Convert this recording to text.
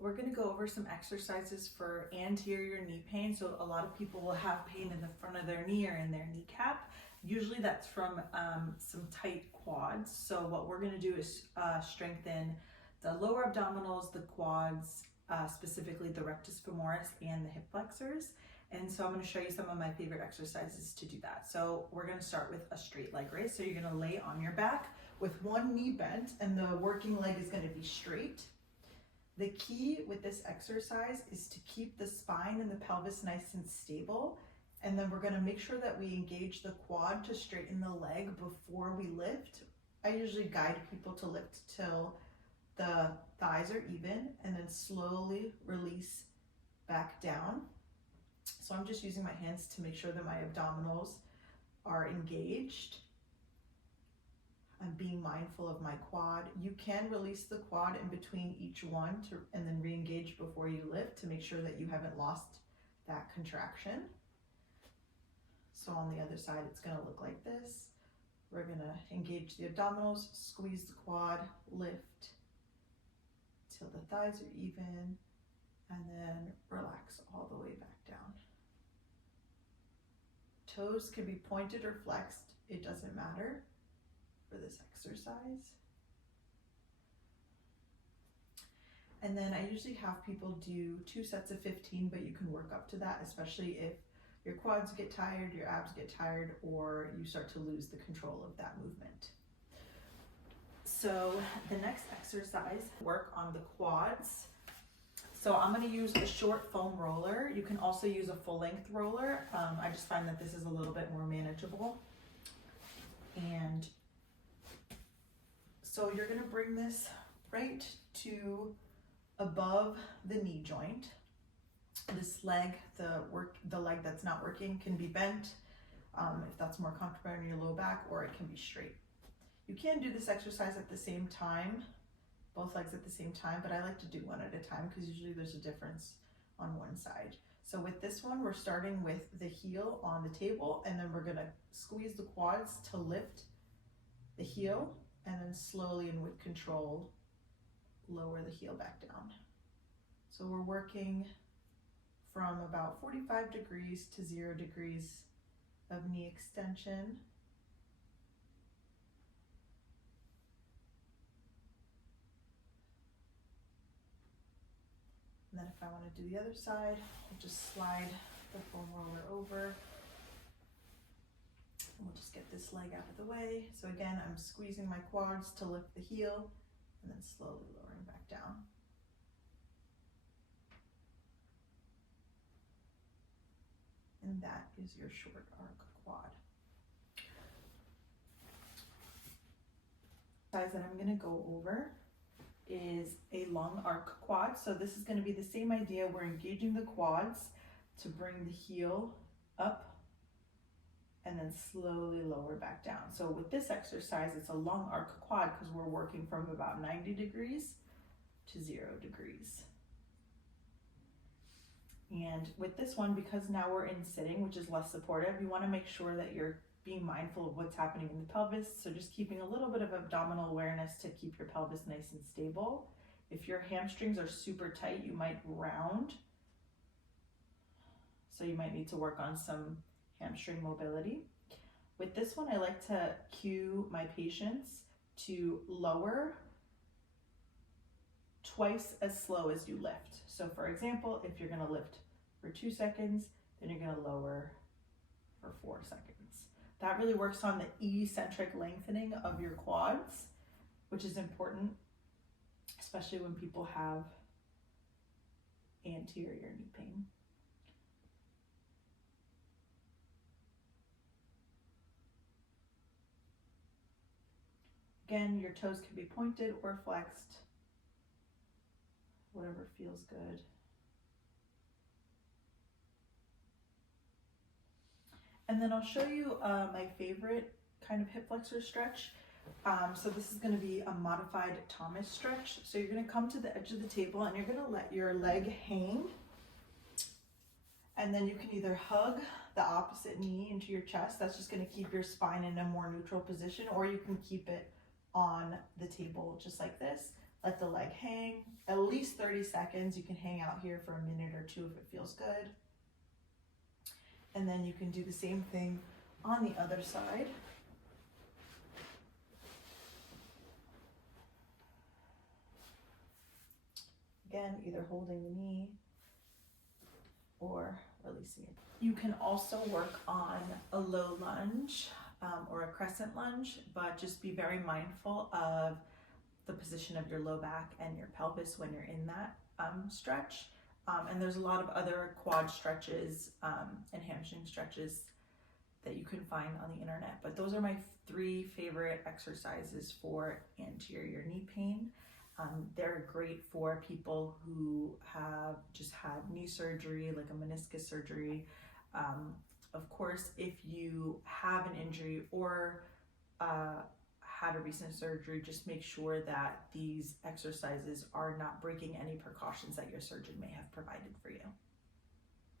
We're going to go over some exercises for anterior knee pain. So a lot of people will have pain in the front of their knee or in their kneecap. Usually that's from some tight quads. So what we're going to do is strengthen the lower abdominals, the quads, specifically the rectus femoris and the hip flexors. And so I'm going to show you some of my favorite exercises to do that. So we're going to start with a straight leg raise. So you're going to lay on your back with one knee bent and the working leg is going to be straight. The key with this exercise is to keep the spine and the pelvis nice and stable. And then we're going to make sure that we engage the quad to straighten the leg before we lift. I usually guide people to lift till the thighs are even and then slowly release back down. So I'm just using my hands to make sure that my abdominals are engaged. I'm being mindful of my quad. You can release the quad in between each one and then re-engage before you lift to make sure that you haven't lost that contraction. So on the other side, it's going to look like this. We're going to engage the abdominals, squeeze the quad, lift till the thighs are even, and then relax all the way back down. Toes can be pointed or flexed. It doesn't matter for this exercise. And then I usually have people do 2 sets of 15, but you can work up to that, especially if your quads get tired, your abs get tired, or you start to lose the control of that movement. So the next exercise, work on the quads. So I'm going to use a short foam roller. You can also use a full length roller. I just find that this is a little bit more manageable. And so you're going to bring this right to above the knee joint. This leg, the leg that's not working can be bent if that's more comfortable in your low back, or it can be straight. You can do this exercise at the same time, both legs at the same time, but I like to do one at a time because usually there's a difference on one side. So with this one, we're starting with the heel on the table, and then we're going to squeeze the quads to lift the heel, and then slowly and with control lower the heel back down. So we're working from about 45 degrees to 0 degrees of knee extension. And then if I want to do the other side, I'll just slide the foam roller over. And we'll just get this leg out of the way. So again, I'm squeezing my quads to lift the heel and then slowly lowering back down. And that is your short arc quad. The size that I'm going to go over is a long arc quad. So this is going to be the same idea. We're engaging the quads to bring the heel up and then slowly lower back down. So with this exercise, it's a long arc quad because we're working from about 90 degrees to 0 degrees. And with this one, because now we're in sitting, which is less supportive, you want to make sure that you're being mindful of what's happening in the pelvis. So just keeping a little bit of abdominal awareness to keep your pelvis nice and stable. If your hamstrings are super tight, you might round. So you might need to work on some hamstring mobility. With this one, I like to cue my patients to lower twice as slow as you lift. So for example, if you're going to lift for 2 seconds, then you're going to lower for 4 seconds. That really works on the eccentric lengthening of your quads, which is important, especially when people have anterior knee pain. Again, your toes can be pointed or flexed, whatever feels good. And then I'll show you my favorite kind of hip flexor stretch. So this is going to be a modified Thomas stretch. So you're going to come to the edge of the table and you're going to let your leg hang. And then you can either hug the opposite knee into your chest. That's just going to keep your spine in a more neutral position, or you can keep it on the table just like this. Let the leg hang at least 30 seconds. You can hang out here for a minute or two if it feels good. And then you can do the same thing on the other side. Again, either holding the knee or releasing it. You can also work on a low lunge or a crescent lunge, but just be very mindful of the position of your low back and your pelvis when you're in that stretch. And there's a lot of other quad stretches and hamstring stretches that you can find on the internet. But those are my 3 favorite exercises for anterior knee pain. They're great for people who have just had knee surgery, like a meniscus surgery. Of course, if you have an injury or had a recent surgery, just make sure that these exercises are not breaking any precautions that your surgeon may have provided for you.